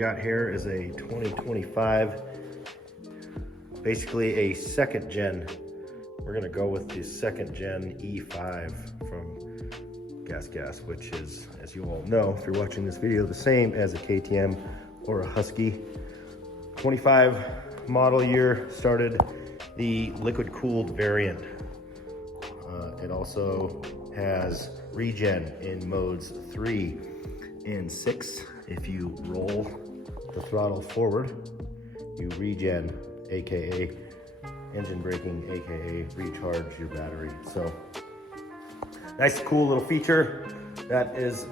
got here is a 2025, basically a second gen. We're gonna go with the second gen E5 from Gas, which is, as you all know, if you're watching this video, the same as a KTM or a Husky. 25 model year, started the liquid cooled variant. It also has regen in modes 3 and 6. If you roll the throttle forward, you regen, AKA engine braking, AKA recharge your battery. So nice, cool little feature. That is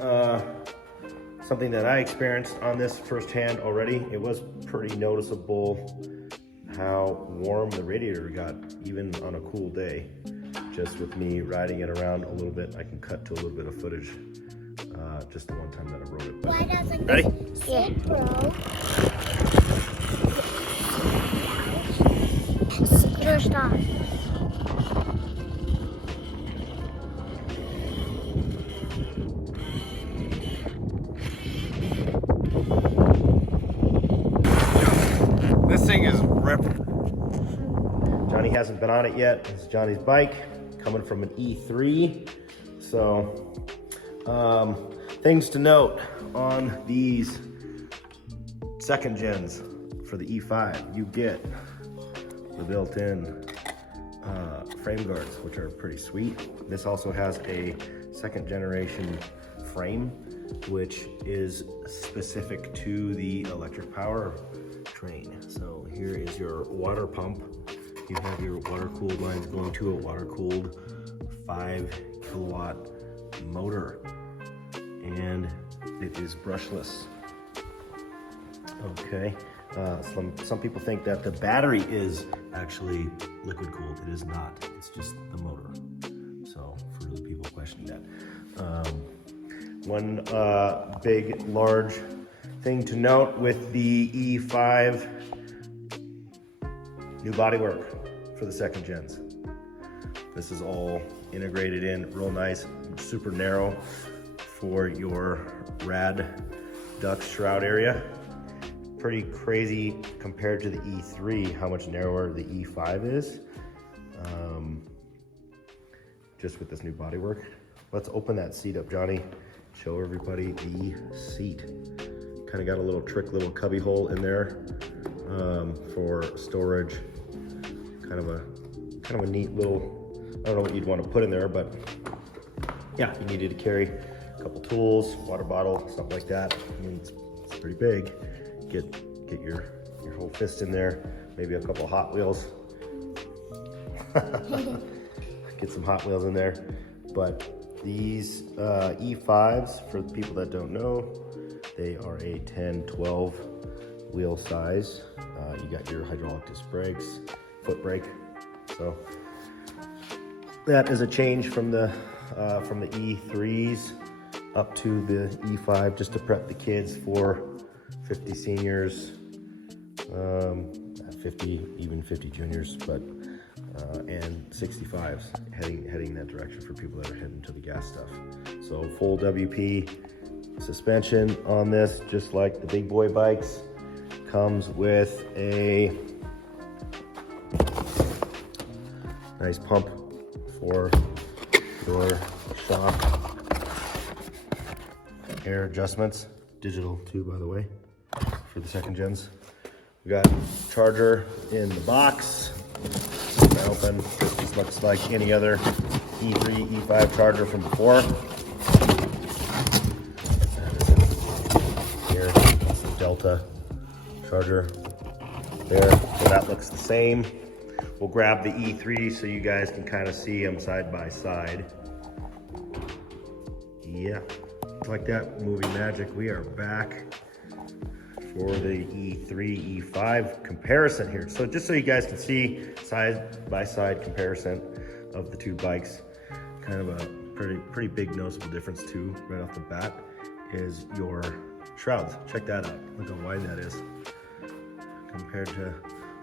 something that I experienced on this firsthand already. It was pretty noticeable how warm the radiator got, even on a cool day. Just with me riding it around a little bit, I can cut to a little bit of footage. Just the one time that I rode it. Why doesn't ready? Yeah, bro. First off. This thing is ripping. Johnny hasn't been on it yet. It's Johnny's bike, coming from an E3. So, things to note on these second gens for the E5. You get the built-in frame guards, which are pretty sweet. This also has a second generation frame, which is specific to the electric power train. So here is your water pump. You have your water-cooled lines going to a water-cooled 5 kilowatt motor, and it is brushless. Okay, some people think that the battery is actually liquid cooled. It is not. It's just the motor. So for the people questioning that, one big, large thing to note with the E5, new bodywork for the second gens. This is all integrated in real nice, super narrow for your rad duct shroud area. Pretty crazy compared to the E3, how much narrower the E5 is. Just with this new bodywork. Let's open that seat up, Johnny. Show everybody the seat. Kind of got a little little cubby hole in there for storage. Kind of a neat little, I don't know what you'd want to put in there, but yeah, you needed to carry a couple tools, water bottle, something like that. I mean, it's pretty big. Get your whole fist in there, maybe a couple Hot Wheels. Get some Hot Wheels in there. But these E5s, for the people that don't know, they are a 10-12 wheel size. You got your hydraulic disc brakes, foot brake. So that is a change from the E3s up to the E5, just to prep the kids for 50 seniors, 50, even 50 juniors, but and 65s heading that direction for people that are heading to the gas stuff. So full WP suspension on this, just like the big boy bikes. Comes with a nice pump for your shock air adjustments. Digital too, by the way, for the second gens. We got charger in the box. Open. This looks like any other E3, E5 charger from before. Here, some Delta charger there. So that looks the same. We'll grab the E3 so you guys can kind of see them side by side. Yeah, like that movie magic, we are back for the E3, E5 comparison here. So just so you guys can see side by side comparison of the two bikes, kind of a pretty big noticeable difference too, right off the bat, is your shrouds. Check that out. Look how wide that is compared to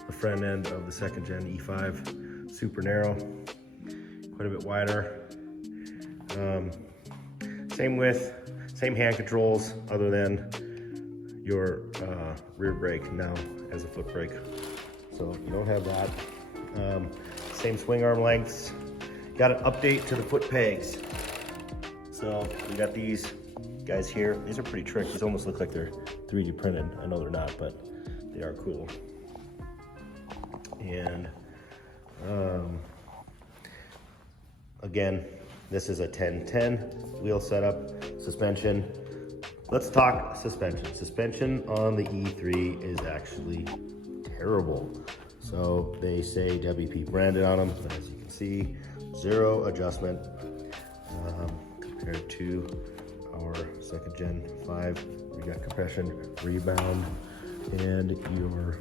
the front end of the second gen E5. Super narrow, quite a bit wider. Same hand controls, other than your rear brake now as a foot brake. So you don't have that. Same swing arm lengths. Got an update to the foot pegs. So we got these guys here. These are pretty trick. These almost look like they're 3D printed. I know they're not, but they are cool. And again, this is a 10-10 wheel setup, suspension. Let's talk suspension. Suspension on the E3 is actually terrible. So they say WP branded on them, but as you can see, zero adjustment compared to our second gen 5. We got compression, rebound, and your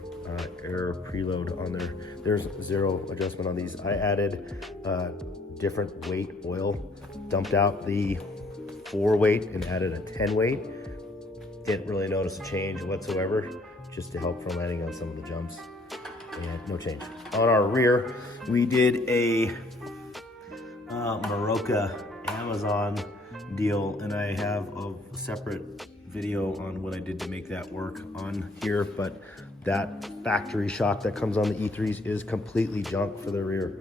air preload on there. There's zero adjustment on these. I added different weight oil, dumped out the 4 weight and added a 10 weight. Didn't really notice a change whatsoever, just to help for landing on some of the jumps, and no change. On our rear, we did a Maroka Amazon deal, and I have a separate video on what I did to make that work on here, but that factory shock that comes on the E3s is completely junk for the rear.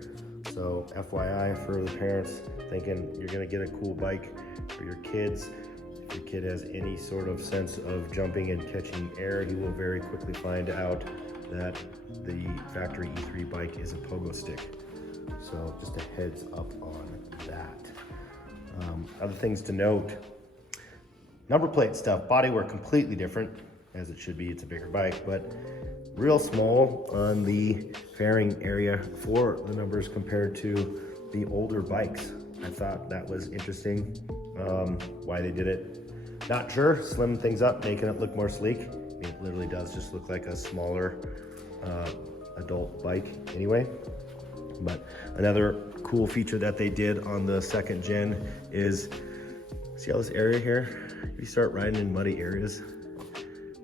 So FYI for the parents thinking you're gonna get a cool bike for your kids. If your kid has any sort of sense of jumping and catching air, he will very quickly find out that the factory E3 bike is a pogo stick. So just a heads up on that. Other things to note, number plate stuff, bodywork completely different, as it should be. It's a bigger bike, but real small on the fairing area for the numbers compared to the older bikes. I thought that was interesting, why they did it. Not sure, slim things up, making it look more sleek. It literally does just look like a smaller adult bike anyway. But another cool feature that they did on the second gen is, see all this area here? If you start riding in muddy areas,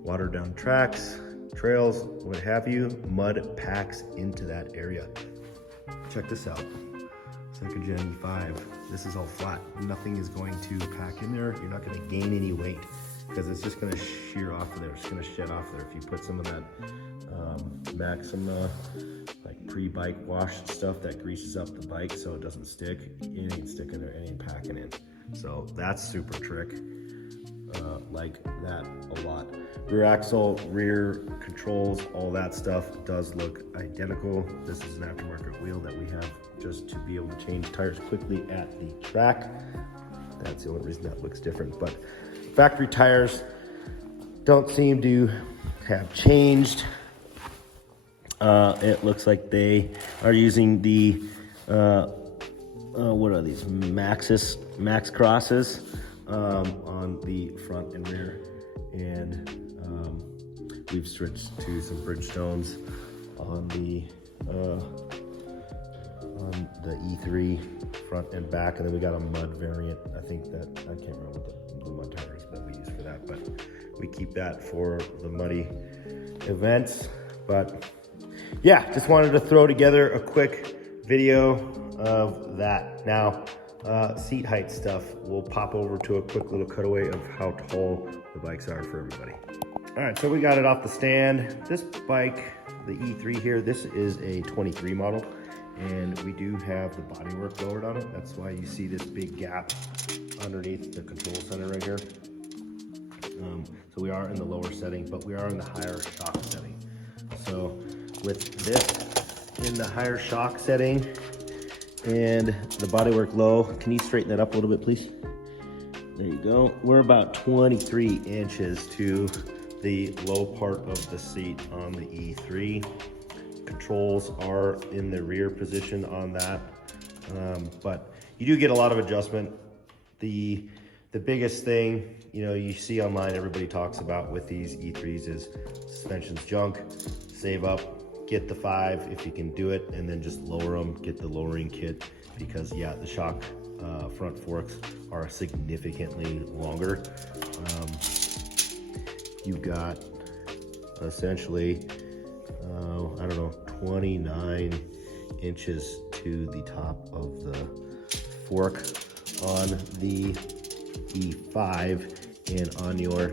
watered down tracks, trails, what have you, mud packs into that area. Check this out. Second gen E5, this is all flat. Nothing is going to pack in there. You're not gonna gain any weight because it's just gonna shear off of there. It's gonna shed off there. If you put some of that Maxima, like pre-bike wash stuff that greases up the bike so it doesn't stick, it ain't sticking there, it ain't packing in. So that's super trick. Like that a lot. Rear axle, rear controls, all that stuff does look identical. This is an aftermarket wheel that we have just to be able to change tires quickly at the track. That's the only reason that looks different. But factory tires don't seem to have changed. It looks like they are using the what are these, Max Crosses on the front and rear, and we've switched to some Bridgestones on the E3 front and back, and then we got a mud variant. I think that, I can't remember what the mud tires that we use for that, but we keep that for the muddy events. But yeah, just wanted to throw together a quick video of that. Now, seat height stuff, we'll pop over to a quick little cutaway of how tall the bikes are for everybody. All right, so we got it off the stand. This bike, the E3 here, this is a 23 model, and we do have the bodywork lowered on it. That's why you see this big gap underneath the control center right here. So we are in the lower setting, but we are in the higher shock setting. So with this in the higher shock setting and the bodywork low, can you straighten that up a little bit, please? There you go. We're about 23 inches to the low part of the seat on the E3. Controls are in the rear position on that, but you do get a lot of adjustment. The biggest thing, you know, you see online, everybody talks about with these E3s is suspension's junk. Save up, get the 5 if you can do it, and then just lower them, get the lowering kit, because yeah, the shock front forks are significantly longer. You've got essentially, I don't know, 29 inches to the top of the fork on the E5, and on your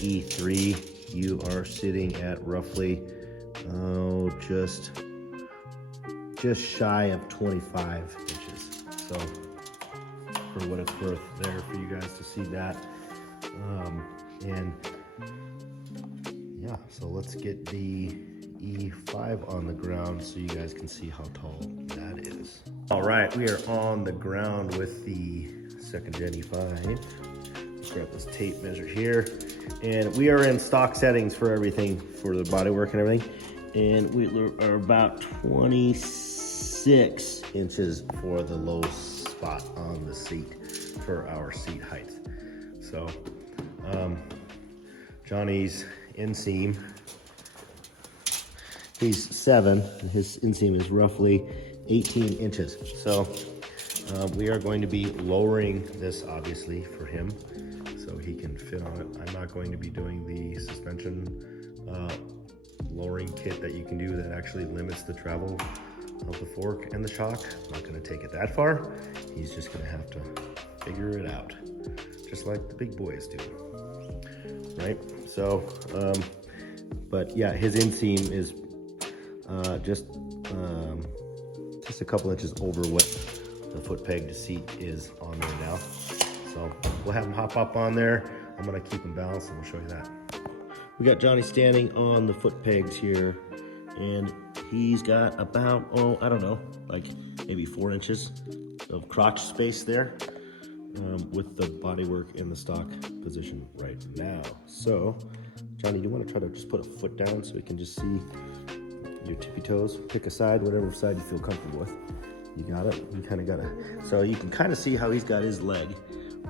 E3 you are sitting at roughly, just shy of 25 inches. So for what it's worth there for you guys to see that. And yeah, so let's get the E5 on the ground so you guys can see how tall that is. All right, we are on the ground with the second gen E5. Let's grab this tape measure here. And we are in stock settings for everything, for the bodywork and everything. And we are about 26 inches for the low spot on the seat for our seat height. So Johnny's inseam, he's 7, and his inseam is roughly 18 inches. So we are going to be lowering this obviously for him so he can fit on it. I'm not going to be doing the suspension lowering kit that you can do that actually limits the travel of the fork and the shock. I'm not going to take it that far. He's just going to have to figure it out, just like the big boys do, right? So, but yeah, his inseam is just a couple inches over what the foot peg to seat is on there now. So we'll have him hop up on there. I'm gonna keep him balanced and we'll show you that. We got Johnny standing on the foot pegs here, and he's got about, I don't know, like maybe 4 inches of crotch space there, with the bodywork in the stock position right now. So, Johnny, you want to try to just put a foot down so we can just see your tippy toes? Pick a side, whatever side you feel comfortable with. You got it? You kind of got to, so you can kind of see how he's got his leg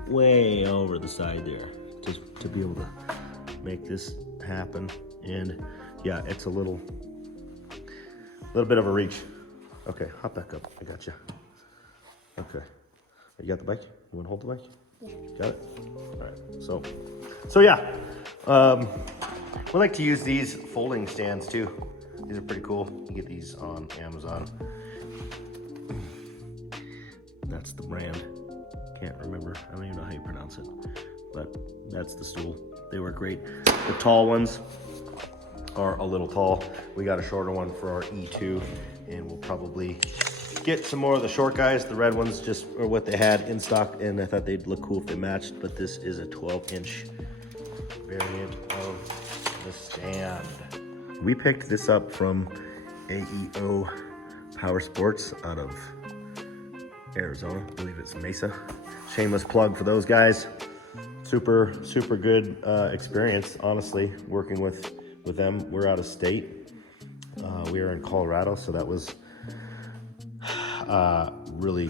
way over the side there, just to be able to make this happen. And yeah, it's a little bit of a reach. Okay, hop back up. I got you. Okay. You got the bike? You want to hold the bike? Yeah. Got it? All right. So yeah. We like to use these folding stands too. These are pretty cool. You get these on Amazon. That's the brand. Can't remember. I don't even know how you pronounce it. But that's the stool. They work great. The tall ones are a little tall. We got a shorter one for our E2, and we'll probably get some more of the short guys. The red ones just are what they had in stock, and I thought they'd look cool if they matched, but this is a 12-inch variant of the stand. We picked this up from AEO Power Sports out of Arizona. I believe it's Mesa. Shameless plug for those guys. Super good experience, honestly, working with them. We're out of state. We are in Colorado, so that was really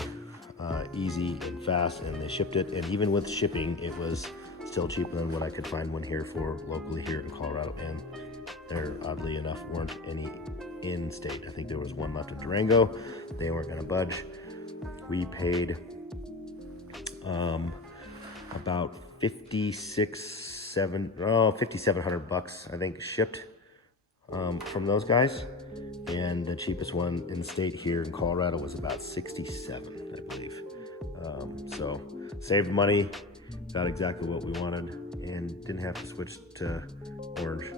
easy and fast, and they shipped it. And even with shipping, it was still cheaper than what I could find one here for locally here in Colorado. And there, oddly enough, weren't any in state. I think there was one left in Durango. They weren't going to budge. We paid about $5,700, I think, shipped from those guys, and the cheapest one in state here in Colorado was about $67, I believe. So saved money, got exactly what we wanted, and didn't have to switch to orange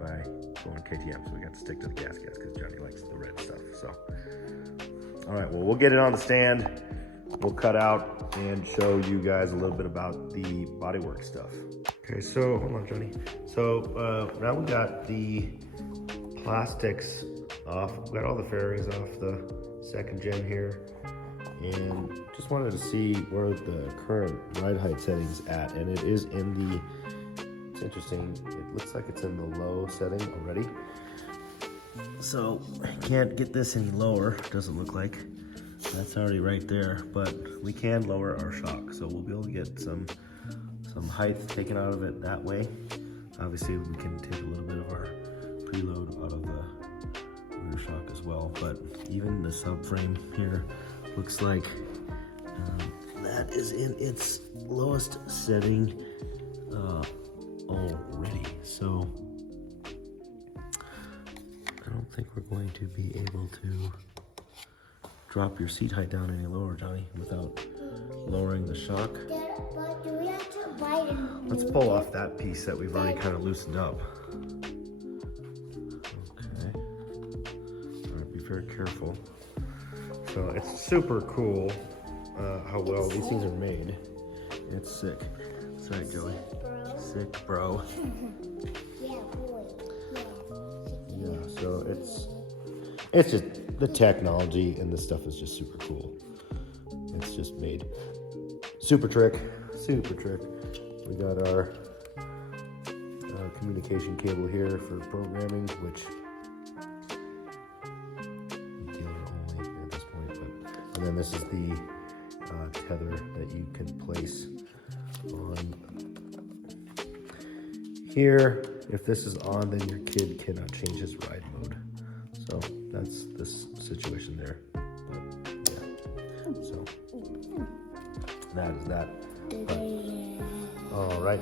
by going KTM. So we got to stick to the gas because Johnny likes the red stuff. So all right, well, we'll get it on the stand. We'll cut out and show you guys a little bit about the bodywork stuff. Okay, so hold on, Johnny. So now we got the plastics off. We got all the fairings off the second gen here, and just wanted to see where the current ride height setting's at, and it is in the, it's interesting, it looks like it's in the low setting already. So I can't get this any lower, doesn't look like. That's already right there, but we can lower our shock, so we'll be able to get some height taken out of it that way. Obviously, we can take a little bit of our preload out of the rear shock as well, but even the subframe here looks like that is in its lowest setting already. So I don't think we're going to be able to drop your seat height down any lower, Johnny, without lowering the shock. But do we have to buy a Let's pull off that piece that we've already kind of loosened up. Okay. All right, be very careful. So it's super cool how well these things are made. It's sick. That's right, Joey. Sick, bro. Yeah, boy. Yeah, so it's just the technology and the stuff is just super cool. It's just made super trick. We got our communication cable here for programming, which dealer only at this point. And then this is the tether that you can place on here. If this is on, then your kid cannot change his ride mode. So that's this situation there. But yeah, so that is that. But, all right.